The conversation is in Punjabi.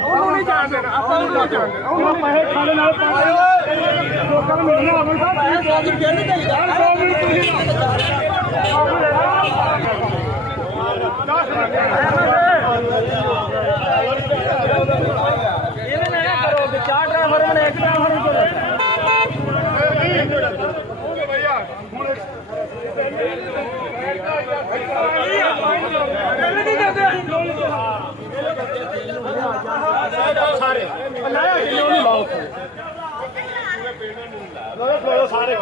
ਉਹਨੂੰ ਨਹੀਂ ਜਾਣ ਦੇਣਾ ਆਪਾਂ ਉਹਨੂੰ ਨਹੀਂ ਜਾਣ ਦੇਣਾ ਉਹਨੂੰ ਪੈਸੇ ਖਾਣੇ ਨਾਲ ਲੋਕਾਂ ਨੂੰ ਮਿਲਣਾ ਹੋਵੇ ਤਾਂ ਪੈਸੇ ਦੋ ਦੀ ਬਿੱਲ ਦੇ ਯਾਰ 2 ਮਿੰਟ ਤੁਸੀਂ ਇਹਨੇ ਨਾ ਕਰੋ ਕਿ 4 ਡਰਾਈਵਰ ਨੇ 1 ਡਰਾਈਵਰ ਨੂੰ ਕਰੋ ਓਕੇ ਭਈਆ ਹੁਣ ਨਹੀਂ ਕਰਦੇ ਸਾਰੇ ਲਾਇਆ ਕਿਉਂ ਨਹੀਂ ਲਾਓ ਸਾਰੇ